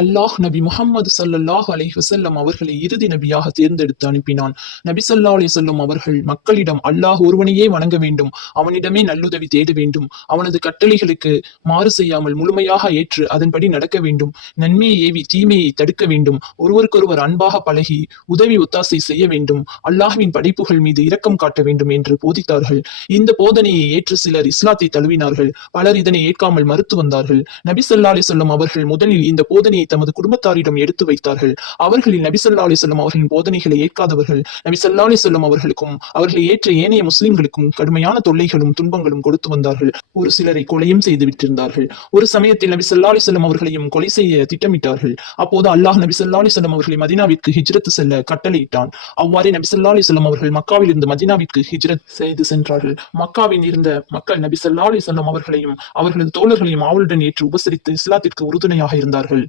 அல்லாஹ் நபி முகமது சல்லாஹ் அலைஹி வசல்லம் அவர்களை இறுதி நபியாக தேர்ந்தெடுத்து அனுப்பினான். நபி ஸல்லல்லாஹு அலி வஸல்லம் அவர்கள் மக்களிடம் அல்லாஹ் ஒருவனையே வணங்க வேண்டும் அவனிடமே நல்லுதவி தேட வேண்டும் அவனது கட்டளைகளுக்கு மாறு செய்யாமல் முழுமையாக ஏற்று அதன்படி நடக்க வேண்டும் நன்மையை ஏவி தீமையை தடுக்க வேண்டும் ஒருவருக்கொருவர் அன்பாக பழகி உதவி ஒத்தாசை செய்ய வேண்டும் அல்லாஹ்வின் படைப்புகள் மீது இரக்கம் காட்ட வேண்டும் என்று போதித்தார்கள். இந்த போதனையை ஏற்று சிலர் இஸ்லாத்தை தழுவினார்கள் பலர் இதனை ஏற்காமல் மறுத்து வந்தார்கள். நபி ஸல்லல்லாஹு அலைஹி அவர்கள் முதலில் இந்த போதனையை தமது குடும்பத்தாரிடம் எடுத்து வைத்தார்கள். அவர்களில் நபிசல்லா ஸல்லல்லாஹு அவர்களின் போதனைகளை ஏற்காதவர்கள் நபிசல்லா ஸல்லல்லாஹு அவர்களுக்கும் அவர்களை ஏற்ற ஏனைய முஸ்லிம்களுக்கும் கடுமையான தொல்லைகளும் துன்பங்களும் கொடுத்து வந்தார்கள். ஒரு சிலரை கொலையும் செய்து விட்டிருந்தார்கள். ஒரு சமயத்தில் நபி ஸல்லல்லாஹு அலைஹி அவர்களையும் கொலை செய்ய திட்டமிட்டார்கள். அப்போது அல்லாஹ் நபி ஸல்லல்லாஹு அலைஹி அவர்களை மதீனாவிற்கு ஹிஜ்ரத் செல்ல கட்டளையிட்டான். அவ்வாறே நபி ஸல்லல்லாஹு அலைஹி அவர்கள் மக்காவில் இருந்து மதீனாவிற்கு ஹிஜ்ரத் செய்து சென்றார்கள். மக்காவில் இருந்த மக்கள் நபி ஸல்லல்லாஹு அலைஹி அவர்களையும் அவர்களது தோழர்களையும் ஆவலுடன் ஏற்று உபசரித்து இஸ்லாத்திற்கு உறுதுணையாக இருந்தார்கள்.